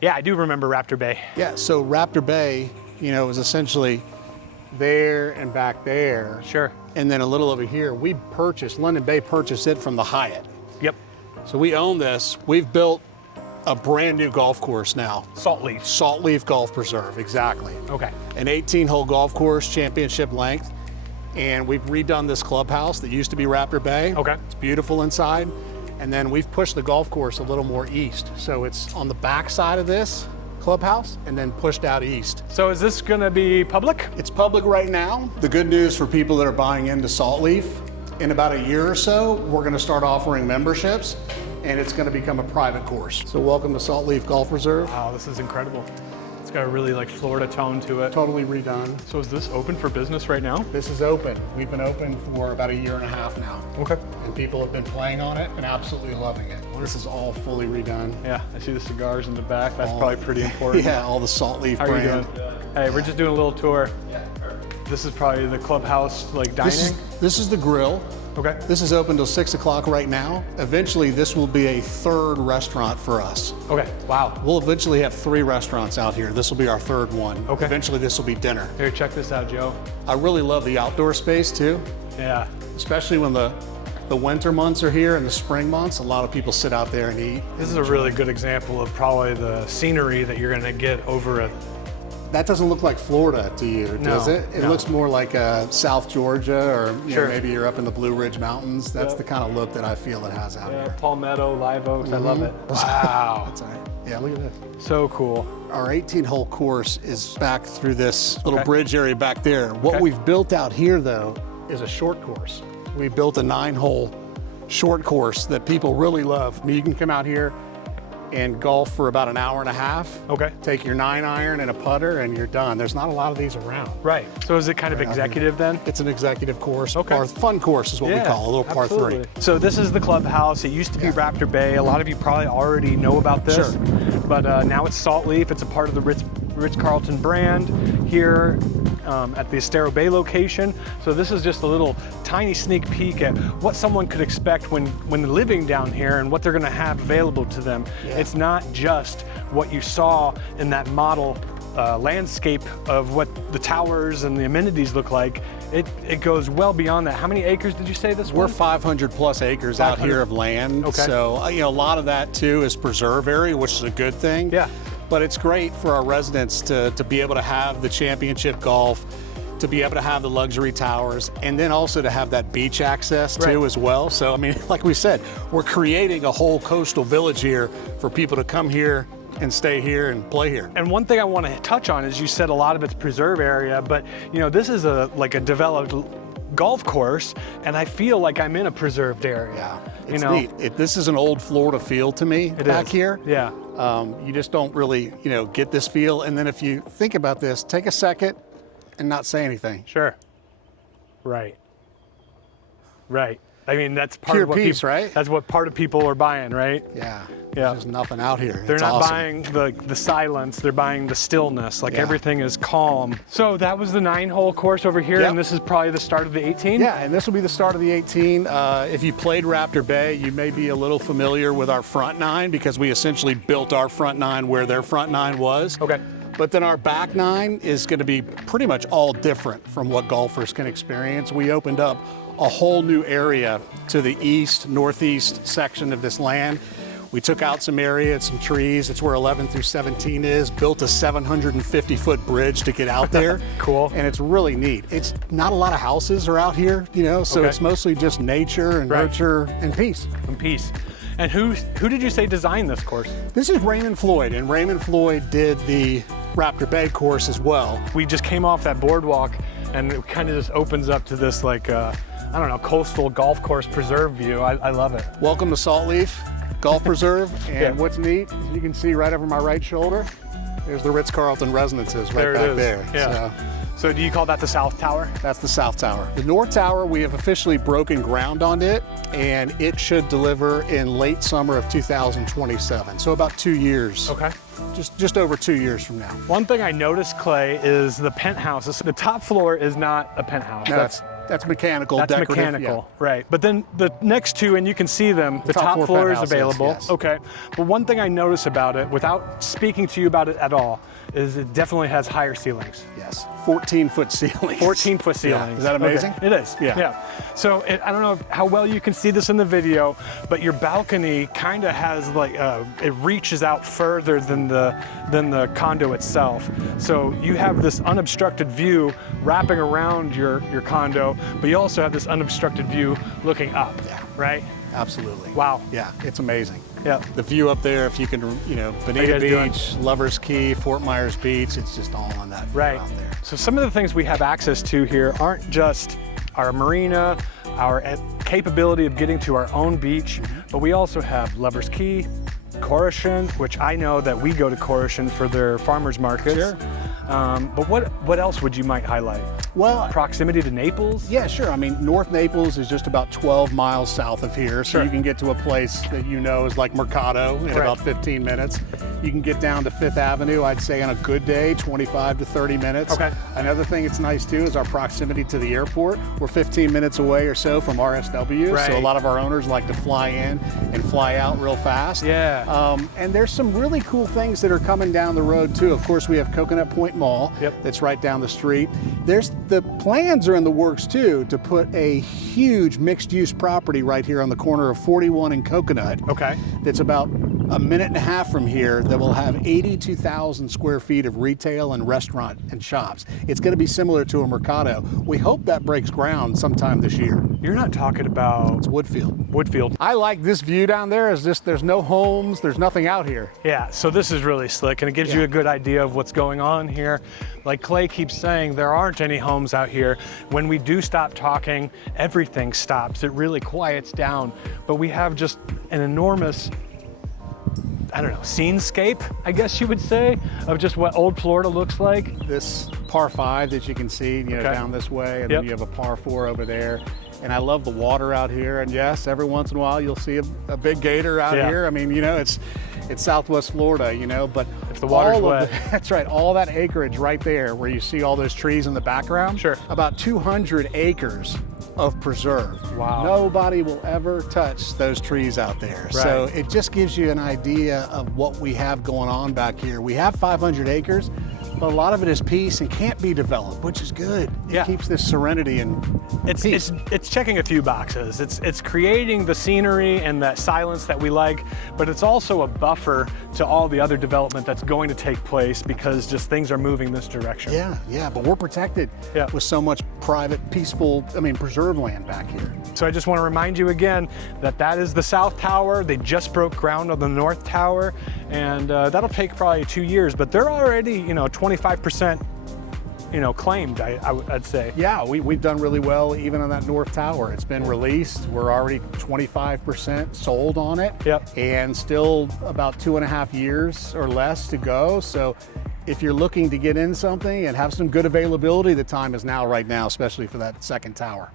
Yeah, I do remember Raptor Bay. Yeah, so Raptor Bay, you know, was essentially there and back there. Sure. And then a little over here, London Bay purchased it from the Hyatt. Yep. So we own this. We've built a brand new golf course now. Saltleaf. Saltleaf Golf Preserve, exactly. Okay. An 18-hole golf course, championship length. And we've redone this clubhouse that used to be Raptor Bay. Okay. It's beautiful inside. And then we've pushed the golf course a little more east. So it's on the back side of this clubhouse and then pushed out east. So is this gonna be public? It's public right now. The good news for people that are buying into Saltleaf, in about a year or so, we're gonna start offering memberships and it's gonna become a private course. So welcome to Saltleaf Golf Preserve. Wow, this is incredible. It's got a really like Florida tone to it. Totally redone. So is this open for business right now? This is open. We've been open for about a year and a half now. Okay. And people have been playing on it and absolutely loving it. This is all fully redone. Yeah, I see the cigars in the back. That's probably pretty important. Yeah, all the Saltleaf How brand. are you doing? Hey, we're just doing a little tour. This is probably the clubhouse, like dining? This is the grill. Okay. This is open till 6 o'clock right now. Eventually, this will be a third restaurant for us. Okay, wow. We'll eventually have 3 restaurants out here. This will be our third one. Okay. Eventually, this will be dinner. Here, check this out, Joe. I really love the outdoor space too, Yeah. especially when the winter months are here and the spring months. A lot of people sit out there and eat. This is a really good example of probably the scenery that you're gonna get over at. That doesn't look like Florida to you, does it? It no. looks more like South Georgia, or you Sure. know, maybe you're up in the Blue Ridge Mountains. That's Yep. the kind of look that I feel it has out Yeah, here. Palmetto, live oaks, I love it. Wow, That's all right. Yeah, look at this. so cool. Our 18-hole course is back through this little Okay. bridge area back there. What Okay. we've built out here, though, is a short course. We built a 9-hole short course that people really love. I mean, you can come out here and golf for about an hour and a half. Okay. Take your 9-iron and a putter, and you're done. There's not a lot of these around. Right, so is it kind of executive then? It's an executive course. Okay. Fun course is what we call it, a little par absolutely. 3. So this is the clubhouse. It used to be Raptor Bay. A lot of you probably already know about this. Sure. But now it's Saltleaf. It's a part of the Ritz-Carlton brand here at the Estero Bay location. So this is just a little tiny sneak peek at what someone could expect when living down here and what they're gonna have available to them. Yeah. It's not just what you saw in that model landscape of what the towers and the amenities look like. It goes well beyond that. How many acres did you say this We're was? 500 plus acres out 500. here of land. Okay. So, you know, a lot of that too is preserve area, which is a good thing. Yeah. But it's great for our residents to be able to have the championship golf, to be able to have the luxury towers, and then also to have that beach access too Right. as well. So, I mean, like we said, we're creating a whole coastal village here for people to come here and stay here and play here. And one thing I want to touch on is you said a lot of it's preserve area, but you know, this is like a developed golf course, and I feel like I'm in a preserved area. Yeah, You it's know? neat. This is an old Florida feel to me back is. here. Yeah. You just don't really, you know, get this feel. And then if you think about this, take a second and not say anything. Sure. Right. Right. I mean, that's part Pure of what peace, people, right? That's what part of people are buying, right? Yeah. Yeah. There's nothing out here. They're It's not awesome. buying the silence, they're buying the stillness, like Yeah. everything is calm. So that was the 9-hole course over here, Yep. and this is probably the start of the 18? Yeah, and this will be the start of the 18. If you played Raptor Bay, you may be a little familiar with our front 9 because we essentially built our front 9 where their front 9 was. Okay. But then our back 9 is going to be pretty much all different from what golfers can experience. We opened up a whole new area to the east, northeast section of this land. We took out some area and some trees. It's where 11 through 17 is. Built a 750-foot bridge to get out there. Cool. And it's really neat. It's not a lot of houses are out here, you know, so Okay. it's mostly just nature and Right. nurture and peace. And peace. And who did you say designed this course? This is Raymond Floyd, and Raymond Floyd did the Raptor Bay course as well. We just came off that boardwalk, and it kind of just opens up to this like, I don't know, coastal golf course preserve view. I love it. Welcome to Saltleaf Golf Preserve, and Yeah. what's neat, you can see right over my right shoulder, there's the Ritz-Carlton Residences right There it back is. there. Yeah. So do you call that the South Tower? That's the South Tower. The North Tower, we have officially broken ground on it, and it should deliver in late summer of 2027. So about 2 years. Okay. Just over 2 years from now. One thing I noticed, Clay, is the penthouses. The top floor is not a penthouse. No, That's mechanical, That's decorative. mechanical, right. But then the next two, and you can see them, the top floor floor is penthouses, available. yes. Okay. But one thing I notice about it, without speaking to you about it at all, is it definitely has higher ceilings. Yes, 14-foot ceilings. 14-foot ceilings. Yeah. Is that amazing? Okay. It is, yeah. So I don't know how well you can see this in the video, but your balcony kind of has like, it reaches out further than the condo itself. So you have this unobstructed view wrapping around your condo, but you also have this unobstructed view looking up, right? Absolutely. Wow. Yeah, it's amazing. Yeah. The view up there, if you can, Bonita doing? Beach, Lover's Key, Fort Myers Beach, it's just all on that view Right. out there. So some of the things we have access to here aren't just our marina, our capability of getting to our own beach, but we also have Lover's Key, Coruscant, which I know that we go to Coruscant for their farmers markets. Sure. But what else would you might highlight? Well, Proximity to Naples? yeah, sure. I mean, North Naples is just about 12 miles south of here, so Sure. you can get to a place that is like Mercato in about 15 minutes. You can get down to Fifth Avenue, I'd say on a good day, 25 to 30 minutes. Okay. Another thing that's nice too is our proximity to the airport. We're 15 minutes away or so from RSW, Right. so a lot of our owners like to fly in and fly out real fast. Yeah. And there's some really cool things that are coming down the road too. Of course, we have Coconut Point Mall. Yep. That's right down the street. The plans are in the works too to put a huge mixed-use property right here on the corner of 41 and Coconut. Okay. That's about a minute and a half from here that will have 82,000 square feet of retail and restaurant and shops. It's going to be similar to a Mercato. We hope that breaks ground sometime this year. You're not talking about It's Woodfield. Woodfield. I like this view down there. Is just there's no homes, there's nothing out here. Yeah, so this is really slick, and it gives you a good idea of what's going on here. Like Clay keeps saying, there aren't any homes out here. When we do stop talking, everything stops. It really quiets down. But we have just an enormous, I don't know, scenescape, I guess you would say, of just what old Florida looks like. This par 5 that you can see, down this way, and then you have a par 4 over there. And I love the water out here. And yes, every once in a while you'll see a big gator out here. I mean, it's Southwest Florida, but if the water's wet. That's right, all that acreage right there where you see all those trees in the background. Sure. About 200 acres of preserve. Wow. Nobody will ever touch those trees out there. Right. So it just gives you an idea of what we have going on back here. We have 500 acres, but a lot of it is peace and can't be developed, which is good. It keeps this serenity and peace. It's checking a few boxes. It's creating the scenery and that silence that we like, but it's also a buffer to all the other development that's going to take place because just things are moving this direction. Yeah, but we're protected with so much private, peaceful, preserved land back here. So I just want to remind you again that is the South Tower. They just broke ground on the North Tower, and that'll take probably 2 years, but they're already, 25%, claimed, I'd say. Yeah, we've done really well even on that North Tower. It's been released. We're already 25% sold on it. Yep. And still about 2.5 years or less to go. So if you're looking to get in something and have some good availability, the time is now, right now, especially for that second tower.